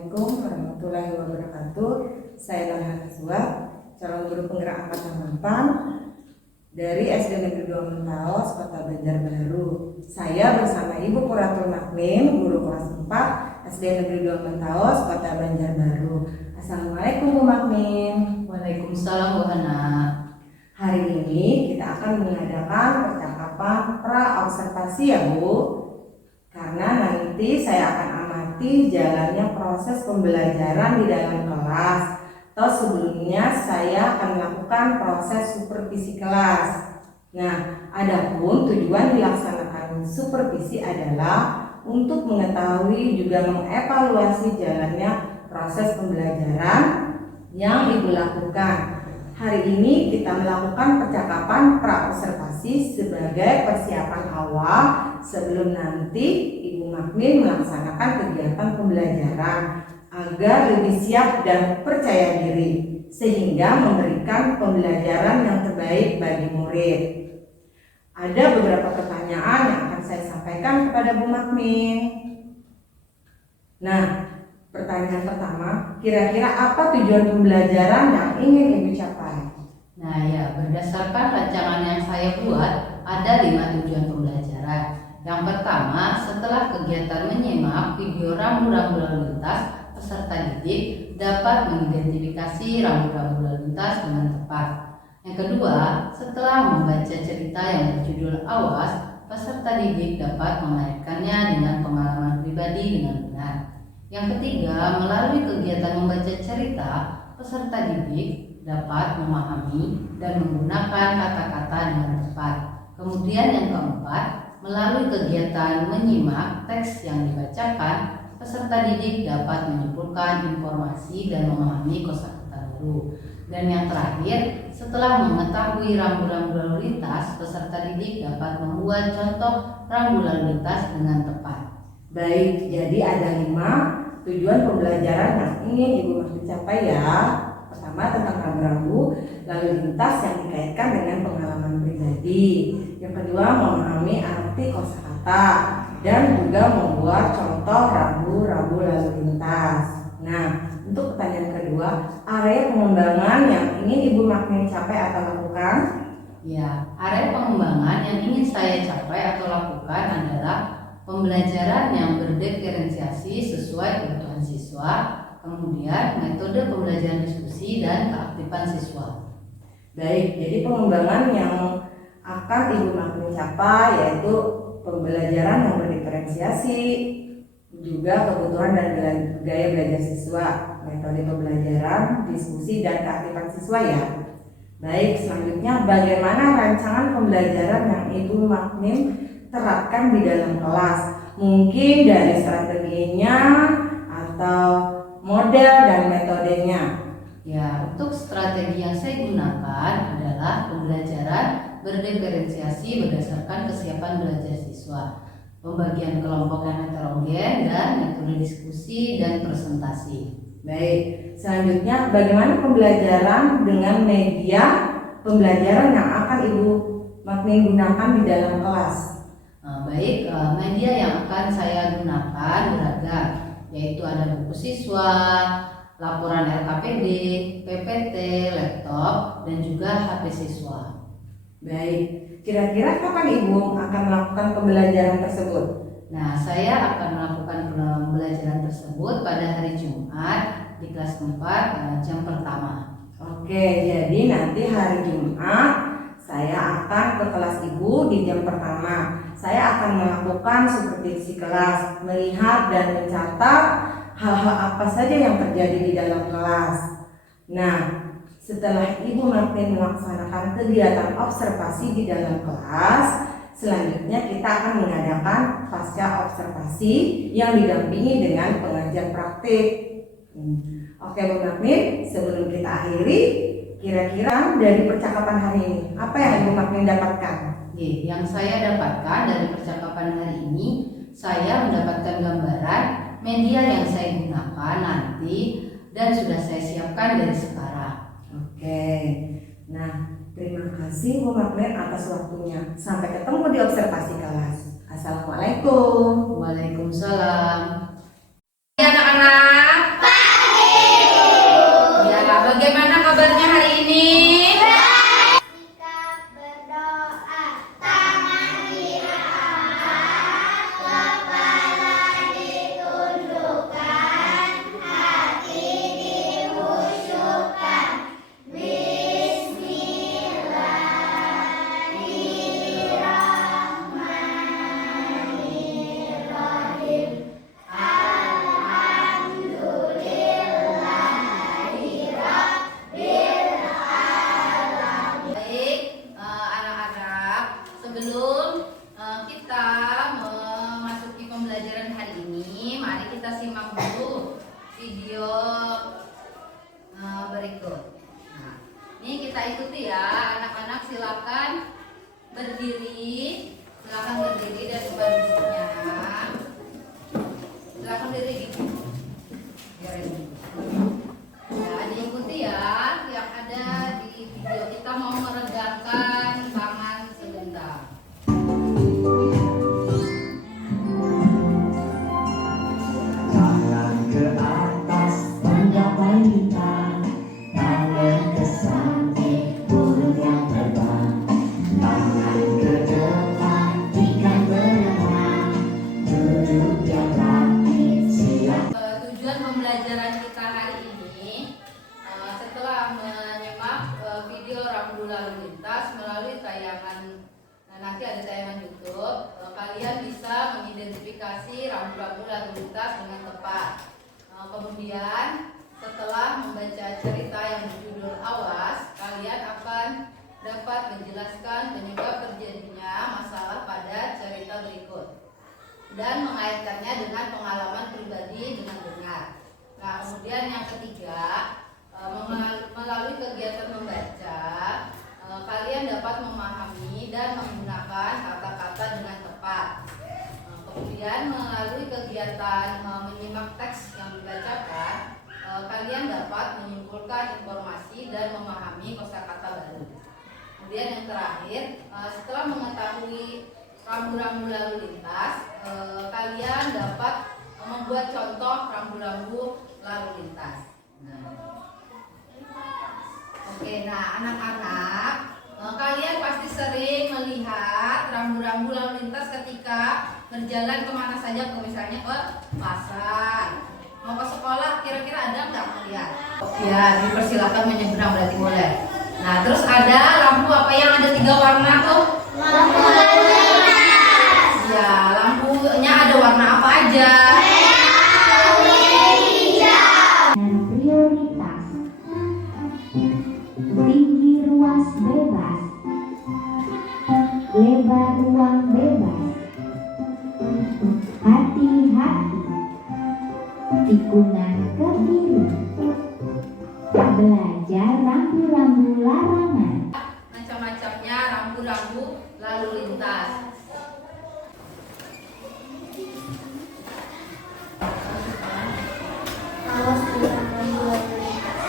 Assalamualaikum warahmatullahi wabarakatuh. Saya Nurhana Nazwa, calon guru penggerak angkatan 8 dari SD Negeri 2 Mentaos, Kota Banjarbaru. Saya bersama Ibu Quratul Maknim, guru kelas 4 SD Negeri 2 Mentaos, Kota Banjarbaru. Assalamualaikum Bu Maknim. Waalaikumsalam Bu Hana. Hari ini kita akan mengadakan percakapan pra-observasi ya Bu, karena nanti saya akan amati jalannya proses pembelajaran di dalam kelas. Atau sebelumnya saya akan melakukan proses supervisi kelas. Nah, adapun tujuan dilaksanakan supervisi adalah untuk mengetahui juga mengevaluasi jalannya proses pembelajaran yang Ibu lakukan. Hari ini kita melakukan percakapan pra-observasi sebagai persiapan awal sebelum nanti Ibu Makmin melaksanakan kegiatan pembelajaran agar lebih siap dan percaya diri sehingga memberikan pembelajaran yang terbaik bagi murid. Ada beberapa pertanyaan yang akan saya sampaikan kepada Bu Makmin. Nah, pertanyaan pertama, kira-kira apa tujuan pembelajaran yang ingin Ibu capai? Nah ya, berdasarkan rancangan yang saya buat, ada 5 tujuan pembelajaran. Yang pertama, setelah kegiatan menyimak video rambu-rambu lalu lintas, peserta didik dapat mengidentifikasi rambu-rambu lalu lintas dengan tepat. Yang kedua, setelah membaca cerita yang berjudul Awas, peserta didik dapat mengaitkannya dengan pengalaman pribadi dengan benar. Yang ketiga, melalui kegiatan membaca cerita, peserta didik dapat memahami dan menggunakan kata-kata dengan tepat. Kemudian yang keempat, melalui kegiatan menyimak teks yang dibacakan, peserta didik dapat menyimpulkan informasi dan memahami kosakata baru. Dan yang terakhir, setelah mengetahui rambu-rambu lalu lintas, peserta didik dapat membuat contoh rambu lalu lintas dengan tepat. Baik, jadi ada 5 tujuan pembelajaran yang ingin Ibu Makmin capai ya. Pertama, tentang rambu-rambu lalu lintas yang dikaitkan dengan pengalaman pribadi. Yang kedua, memahami arti kosakata dan juga membuat contoh rambu-rambu lalu lintas. Nah, untuk pertanyaan kedua, area pengembangan yang ingin Ibu Makmin capai atau lakukan? Ya, area pengembangan yang ingin saya capai atau lakukan adalah pembelajaran yang berdiferensiasi sesuai kebutuhan siswa, kemudian metode pembelajaran diskusi dan keaktifan siswa. Baik, jadi pengembangan yang akan Ibu Makmin capai yaitu pembelajaran yang berdiferensiasi, juga kebutuhan dan gaya belajar siswa, metode pembelajaran, diskusi, dan keaktifan siswa ya. Baik, selanjutnya bagaimana rancangan pembelajaran yang Ibu Makmin terapkan di dalam kelas? Mungkin dari strateginya atau model dan metodenya. Ya, untuk strategi yang saya gunakan adalah pembelajaran berdiferensiasi berdasarkan kesiapan belajar siswa, pembagian kelompok yang heterogen, dan metode diskusi dan presentasi. Baik, selanjutnya bagaimana pembelajaran dengan media pembelajaran yang akan Ibu Makmin gunakan di dalam kelas? Baik, media yang akan saya gunakan beragam, yaitu ada buku siswa, laporan LKPD, PPT, laptop, dan juga HP siswa. Baik, kira-kira kapan Ibu akan melakukan pembelajaran tersebut? Nah, saya akan melakukan pembelajaran tersebut pada hari Jumat di kelas 4 jam pertama. Oke, jadi nanti hari Jumat saya akan ke kelas Ibu di jam pertama. Saya akan melakukan supervisi kelas, melihat dan mencatat hal-hal apa saja yang terjadi di dalam kelas. Nah, setelah Ibu Makmin melaksanakan kegiatan observasi di dalam kelas, selanjutnya kita akan mengadakan pasca observasi yang didampingi dengan pengajar praktik. Oke Bu Makmin, sebelum kita akhiri, kira-kira dari percakapan hari ini, apa yang Ibu Makmin dapatkan? Yang saya dapatkan dari percakapan hari ini, saya mendapatkan gambaran media yang saya gunakan nanti dan sudah saya siapkan dari sekarang. Oke, nah terima kasih Bu Makmin atas waktunya. Sampai ketemu di observasi kelas. Assalamualaikum. Waalaikumsalam. Anak-anak, ikuti ya, anak-anak silakan berdiri, dan buka duduknya. Silakan berdiri. Ya, diikuti ya yang ada di video. Kita mau meregangkan tangan sebentar. Tangan ke atas menggapai bintang, tangan ke samping burung yang terbang, tangan ke depan ikan berenang, duduk yang rapi siap. Tujuan pembelajaran kita hari ini, setelah menyimak video rambu lalu lintas melalui tayangan, nanti ada tayangan YouTube, kalian bisa mengidentifikasi rambu-rambu lalu lintas dengan tepat. Kemudian setelah membaca cerita yang berjudul Awas, kalian akan dapat menjelaskan penyebab terjadinya masalah pada cerita berikut dan mengaitkannya dengan pengalaman pribadi dengan benar. Nah, kemudian yang ketiga, melalui kegiatan membaca, kalian dapat memahami dan menggunakan kata-kata dengan tepat. Kemudian melalui kegiatan menyimak teks yang dibacakan, kalian dapat menyimpulkan informasi dan memahami kosakata baru. Kemudian yang terakhir, setelah mengetahui rambu-rambu lalu lintas, kalian dapat membuat contoh rambu-rambu lalu lintas. Oke, nah anak-anak, kalian pasti sering melihat rambu-rambu lalu lintas ketika berjalan kemana saja, misalnya ke pasar, mau ke sekolah, kira-kira ada nggak melihat? Ya, dipersilakan menyeberang, berarti boleh. Nah, terus ada lampu apa yang ada 3 warna tuh? Lampu lalu lintas. Ya, lampunya ada warna apa aja? Prioritas, tinggi ruas bebas, lebar ruang bebas, hati-hati, tikungan ke kiri, belajar rambu-rambu larangan. Macam-macamnya rambu-rambu lalu lintas. Awas dengan rambu lalu lintas.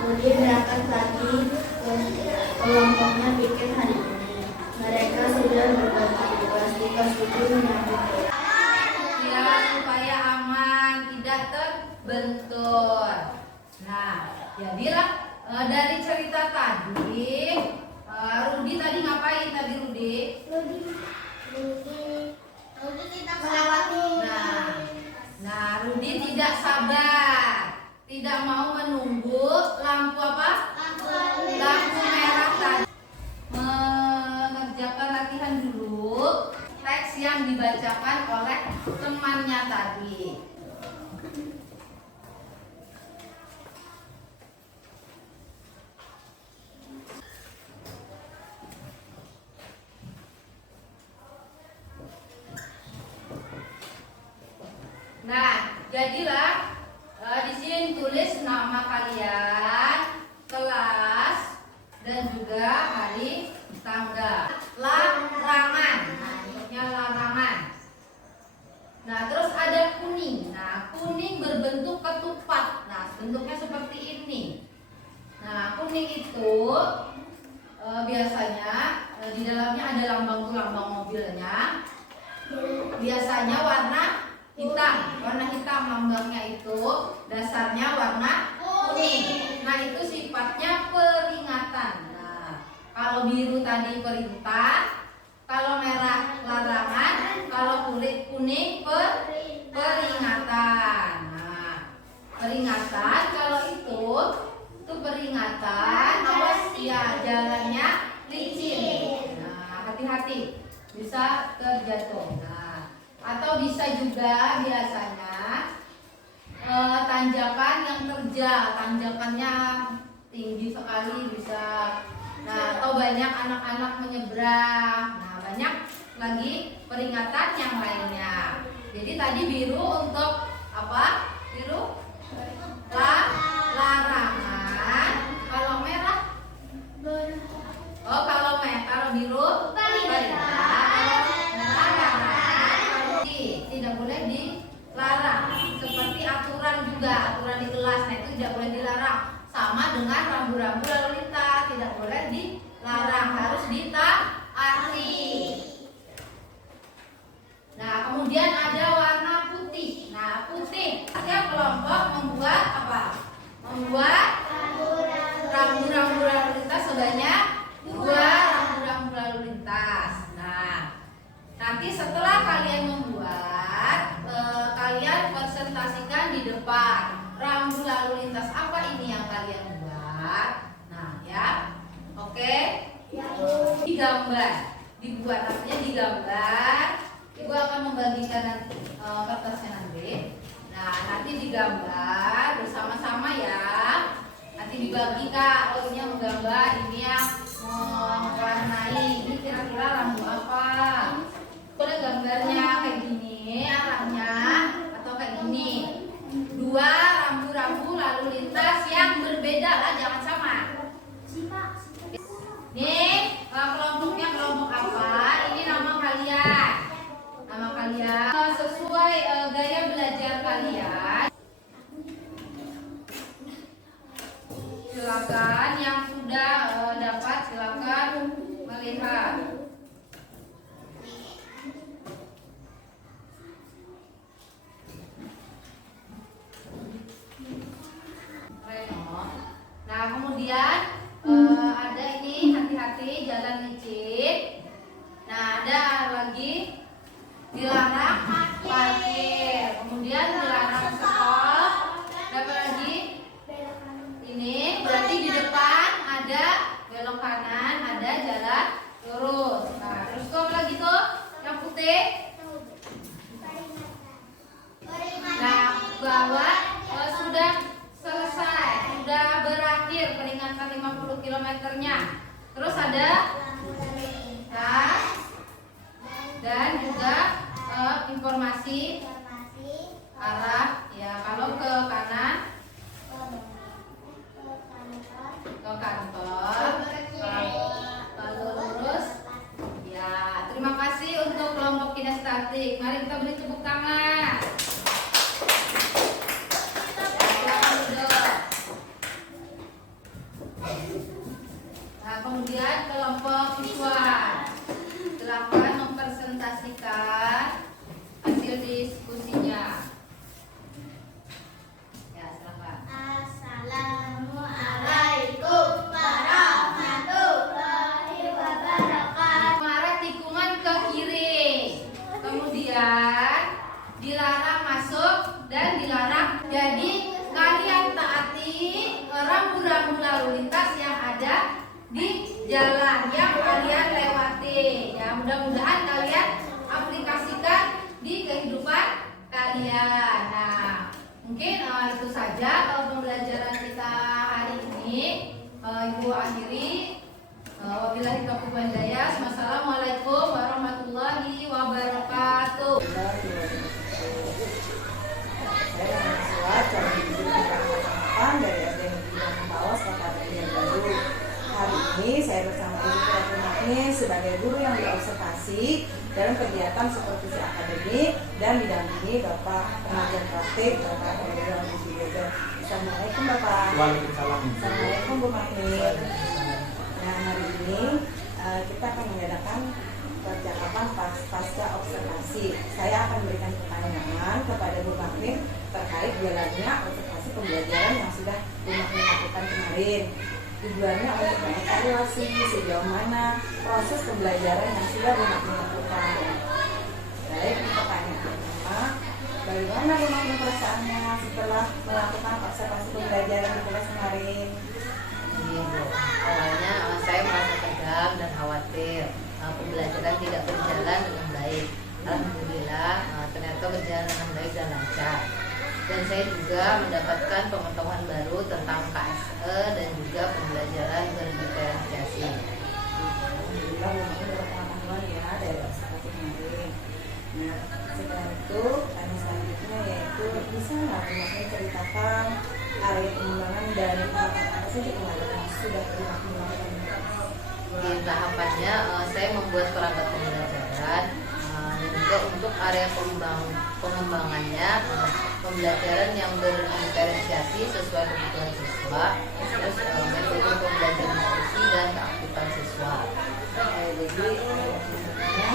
Kemudian berangkat lagi ke kelompoknya bikin hari ini. Mereka sudah berbagi tugas itu menyambut. Ya, supaya aman, tidak terbentur. Nah, jadilah dari cerita tadi, Rudi tadi ngapain tadi Rudi? Rudi kita melewati. Nah, Rudi tidak sabar, tidak mau menunggu lampu apa? Lampu merah tadi. Mengerjakan latihan dulu teks yang dibacakan oleh temannya tadi. Nah, jadilah di sini tulis nama kalian, kelas, dan juga hari tanggal. Larangan. Nah, bentuknya larangan. Nah, terus ada kuning. Nah, kuning berbentuk ketupat. Nah, bentuknya seperti ini. Nah, kuning itu biasanya di dalamnya ada lambang mobilnya. Biasanya warna hitam lambangnya itu, dasarnya warna kuning. Nah, itu sifatnya peringatan. Nah, kalau biru tadi perintah, kalau merah larangan, kalau kuning peringatan. Nah, peringatan kalau itu peringatan, awas ya jalannya licin. Nah, hati-hati bisa terjatuh. Nah, atau bisa juga biasanya tanjakan yang terjal, tanjakannya tinggi sekali bisa. Nah, atau banyak anak-anak menyeberang. Nah, banyak lagi peringatan yang lainnya. Jadi tadi biru untuk apa? Biru larangan. Kalau merah tidak boleh dilarang. Sama dengan rambu-rambu lalu lintas, tidak boleh dilarang, harus ditaati. Nah, kemudian ada warna putih. Nah, putih, setiap kelompok membuat apa? Membuat rambu-rambu lalu lintas sebanyak 2 rambu-rambu lalu lintas. Nah, nanti setelah kalian membuat, kalian presentasikan di depan rambu lalu lintas apa ini yang kalian buat. Nah, ya, oke. Digambar, dibuat, artinya digambar. Ibu akan membagikan nanti, kertasnya nanti. Nah, nanti digambar bersama-sama ya. Nanti dibagi Kak, oh ini yang menggambar, ini yang mewarnai. Ini kira-kira rambu apa? Boleh gambarnya kayak gini arahnya atau kayak gini. 2 rambu-rambu lalu lintas yang berbeda lah, jangan sama. Nih, kelompoknya kelompok apa? Ini nama kalian. Nama kalian sesuai gaya belajar kalian. Silakan yang sudah dapat silakan melihat. Nah, kemudian ada ini hati-hati jalan licin. Nah, ada lagi dilarang parkir, kemudian dilarang stop. Dapat lagi ini berarti di depan ada belok kanan, ada jalan lurus. Nah, terus kok lagi tuh yang putih. Nah, bahwa sudah selesai, sudah berakhir peringatan 50 km-nya. Terus ada dan juga informasi arah ya, kalau ke kanan ke kantor, kalau lurus ya. Terima kasih untuk kelompok kinestetik. Mari kita beri tepuk tangan. Silakan duduk. Nah, kemudian kelompok visual, silakan mempresentasikan hasil diskusinya. Ya, silakan. Assalamualaikum warahmatullahi wabarakatuh. Mengarah tikungan ke kiri. Kemudian dilarang masuk dan dilarang. Jadi kalian taati rambu-rambu lalu lintas yang ada di jalan yang kalian lewati. Ya, mudah-mudahan kalian aplikasikan di kehidupan kalian. Nah, mungkin itu saja pembelajaran kita hari ini. Ibu akhiri. Wabillahi taufiq wal hidayah. Wassalamualaikum warahmatullahi wabarakatuh. Saya mahasiswa calon guru Kecamatan dari SD Negeri Pawas Kota Banjarbaru. Hari ini saya bersama Ibu Putri Magnis sebagai guru yang diobservasi dalam kegiatan supervisi akademik dan didampingi Bapak pengajar praktik Bapak Heru Widodo. Assalamualaikum Bapak. Waalaikumsalam. Assalamualaikum Bu Magnis. Nah, hari ini kita akan mengadakan percakapan pasca observasi. Saya akan berikan pertanyaan kepada Bu Magnis terkait jalannya observasi pembelajaran yang sudah Bu Magnis lakukan kemarin. Tujuannya untuk mengevaluasi sejauh mana proses pembelajaran yang sudah Bu Magnis lakukan. Baik, pertanyaan pertama, bagaimana Bu Magnis perasaannya setelah melakukan observasi pembelajaran di kelas kemarin? Awalnya saya merasa tegang dan khawatir pembelajaran tidak berjalan dengan baik. Alhamdulillah ternyata berjalan dengan baik dan lancar. Dan saya juga mendapatkan pengetahuan baru tentang KSE dan juga pembelajaran berdiferensiasi. Alhamdulillah Bu Magnis berpengalaman ya dari observasi kemarin. Nah, setelah itu tanya selanjutnya yaitu bisa nggak Bu Magnis ceritakan area pengembangan dan apa saja yang sudah Bu Magnis lakukan? Di tahapannya saya membuat perangkat pembelajaran dan juga untuk area pengembangannya pembelajaran yang berdiferensiasi sesuai kebutuhan siswa, terus metode pembelajaran diskusi dan keaktifan siswa. Jadi sebenarnya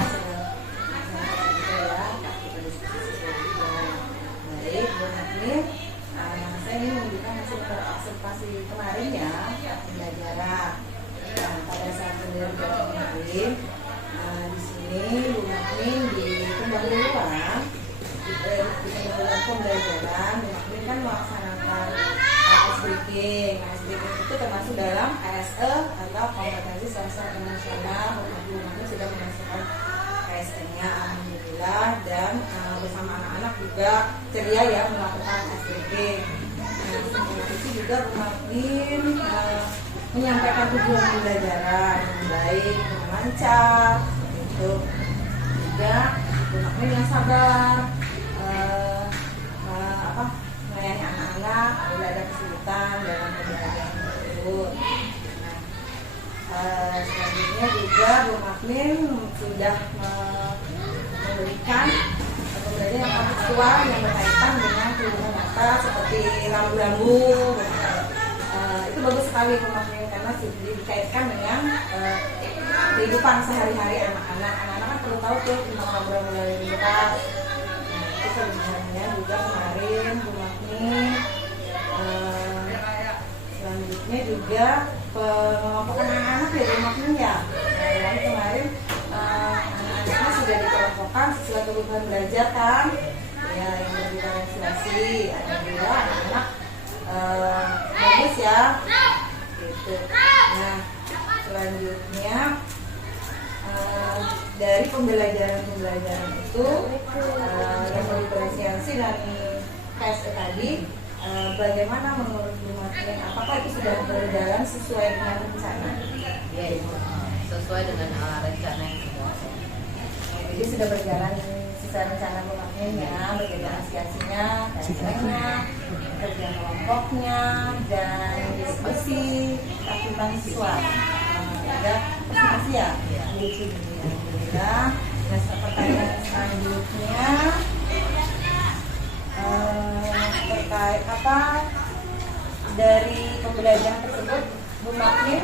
baik, Bu Magnin, saya ingin menunjukkan hasil observasi kemarin ya pembelajaran. Nah, pada saat pembelajaran kemarin, di sini Bu Magnin di pendahuluan pembelajaran, Bu Magnin kan melaksanakan SBG. Nah, SBG itu termasuk dalam ASE atau kompetensi sosial emosional. Bu Magnin sudah memasukkan KSE-nya, alhamdulillah, dan bersama anak-anak juga ceria ya melakukan SBG. Nah, setelah itu juga Bu Magnin menyampaikan tujuan pembelajaran yang baik, dengan lancar, itu juga Bu Magnin yang sabar, melayani anak-anak bila ada kesulitan dalam pembelajaran tersebut. Selanjutnya juga Bu Magnin sudah memberikan pembelajaran yang kontekstual yang berkaitan dengan kehidupan nyata seperti rambu-rambu. Itu bagus sekali Bu Magnin karena sudah dikaitkan dengan kehidupan sehari-hari anak-anak. Anak-anak kan perlu tahu tuh tentang rambu-rambu lalu lintas. Itu sebenarnya juga kemarin Bu Magnin. Selanjutnya juga pengelompokan anak-anak ya Bu Magnin ya. Jadi kemarin anak-anaknya sudah dikelompokkan sesuai kebutuhan belajar kan, ya yang berdiferensiasi. Alhamdulillah anak-anak bagus ya. Gitu. Nah selanjutnya dari pembelajaran itu yang berdiferensiasi dan KSE tadi. Bagaimana menurut Bu Magnin? Apakah itu sudah berjalan sesuai dengan rencana? Ya, sesuai dengan rencana yang sudah ada. Jadi sudah berjalan sesuai rencana Bu Magnin ya, berdiferensiasinya, KSE-nya, kerja kelompoknya, dan diskusi aktifan siswa. Ada presentasi ya? Alhamdulillah. Nah, pertanyaan selanjutnya terkait apa dari pembelajaran tersebut Bu Magnin,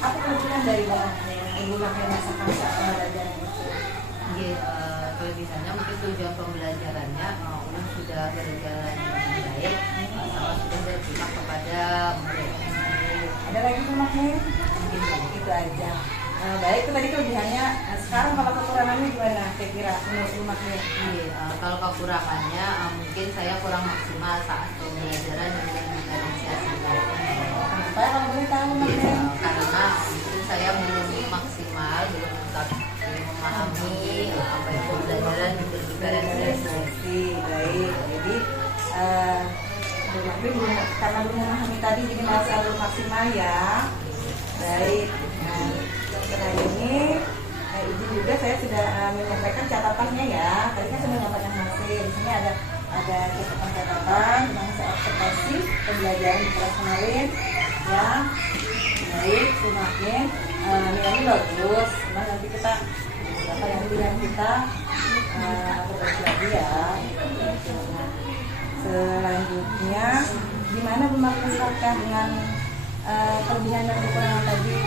apa keuntungan dari Bu Magnin yang Bu Magnin rasakan saat pembelajaran itu? Kelebihannya mungkin tujuan pembelajarannya sudah berjalan dengan baik, sama sudah berpihak kepada mereka sendiri. Ada lagi Bu Magnin? Mungkin Itu aja. Baik, itu tadi kelebihannya. Sekarang kalau kekurangannya gimana kira-kira menurut Bu Magnin? Kalau kekurangannya mungkin saya kurang maksimal saat pembelajaran dengan diferensiasi. Kenapa kalau boleh tahu Bu Magnin? Karena mungkin saya belum maksimal, belum tetap memahami apa yang pembelajaran diferensiasi. Baik, jadi Bu Magnin karena belum memahami tadi jadi masih belum maksimal ya. Baik. Nah, setelah ini izin juga saya sudah menyampaikan catatannya ya. Tadi kan sudah menyampaikan hasil. Di sini ada catatan tentang observasi pembelajaran di kelas kemarin ya. Baik, Bu Magnin, nilainya bagus. Cuma nanti kita apa yang pilihan kita perbaiki lagi ya. Selanjutnya, gimana Bu Magnin terkait dengan kelebihan dan kekurangan tadi?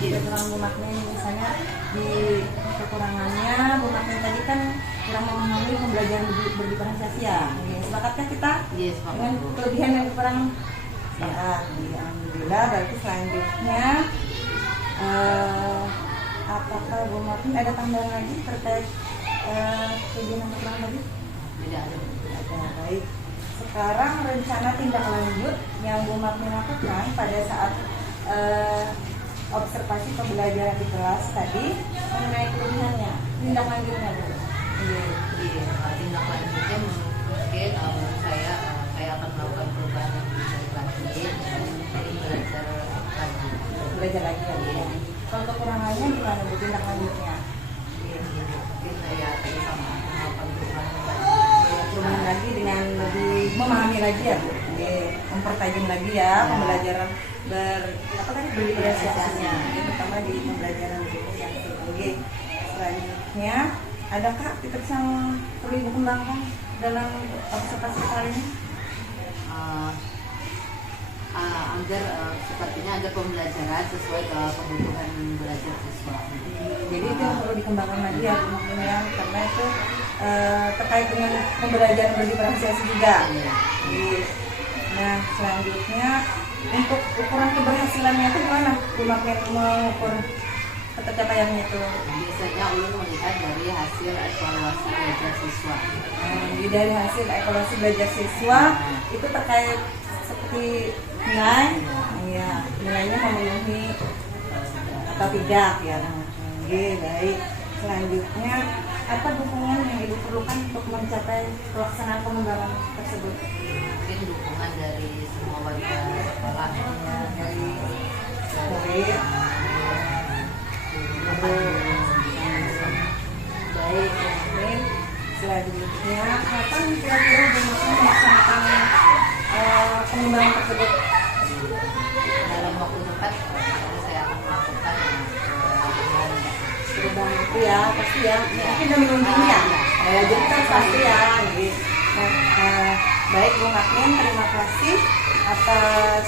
Di kekurangan Bu Magnin misalnya di kekurangannya Bu Magnin tadi kan kurang memahami pembelajaran berdiferensiasi ya. Sepakatkah kita? Yes, Dengan kelebihan dan kekurangan? Ya, alhamdulillah. Berarti selanjutnya apakah Bu Magnin ada tambahan lagi terkait kelebihan dan kekurangan tadi? Tidak ada. Baik. Sekarang rencana tindak lanjut yang Bu Magnin lakukan pada saat observasi pembelajaran di kelas tadi mengenai kelebihannya, tindak lanjutnya Bu. Tindak lanjutnya mungkin saya akan melakukan perubahan yang lebih lagi, Belajar lagi ya Bu. Kalau kekurangannya gimana Bu tindak lanjutnya? Mungkin saya sama melakukan Perubahan lagi dengan lebih memahami lagi ya Bu. Mempertajam lagi ya pembelajaran berdiferensiasinya, terutama di pembelajaran berdiferensiasi. Selanjutnya, adakah tips yang perlu Ibu kembangkan dalam observasi kali ini? agar sepertinya agar pembelajaran sesuai kebutuhan belajar siswa. Jadi itu yang perlu dikembangkan lagi ya Bu Mumin ya, karena itu terkait dengan pembelajaran berdiferensiasi juga. Jadi, nah selanjutnya untuk ukuran keberhasilannya itu gimana Bu Mumin mengukur pencapaiannya itu? Biasanya ulun melihat dari hasil evaluasi belajar siswa. Jadi dari hasil evaluasi belajar siswa itu terkait seperti nilai, ya nilainya memenuhi atau tidak ya. Oke, baik. Selanjutnya apa dukungan yang Ibu perlukan untuk mencapai pelaksanaan pengembangan tersebut? Mungkin dukungan dari semua warga sekolah, Dari murid. Baik, oke. Selanjutnya kapan kira-kira Bu Mumin melaksanakan pengembangan tersebut? dalam waktu dekat saya akan melakukan Perubahan itu ya pasti ya, mungkin demi mungkin ya. Jadi kan pasti ya. Baik Bu Mumin, terima kasih atas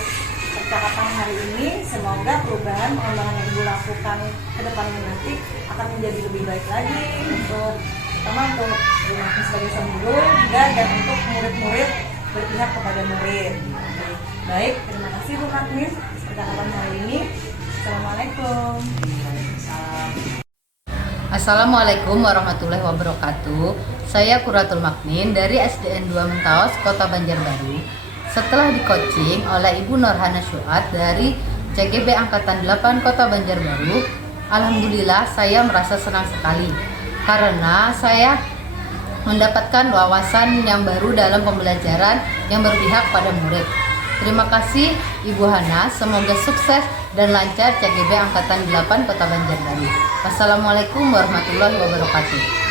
percakapan hari ini. Semoga perubahan pengembangan yang Ibu lakukan ke depannya nanti akan menjadi lebih baik lagi untuk terutama untuk Bu Mumin sebagai seorang guru dan untuk murid-murid berpihak kepada murid. Baik, terima kasih Bu Mumin atas percakapan hari ini. Assalamualaikum. Assalamualaikum warahmatullahi wabarakatuh. Saya Quratul Maknin dari SDN 2 Mentaos, Kota Banjarbaru. Setelah di-coaching oleh Ibu Norhana Syuat dari CGB Angkatan 8 Kota Banjarbaru, alhamdulillah saya merasa senang sekali karena saya mendapatkan wawasan yang baru dalam pembelajaran yang berpihak pada murid. Terima kasih Ibu Hana, semoga sukses dan lancar CGB Angkatan 8 Kota Banjarbaru. Wassalamualaikum warahmatullahi wabarakatuh.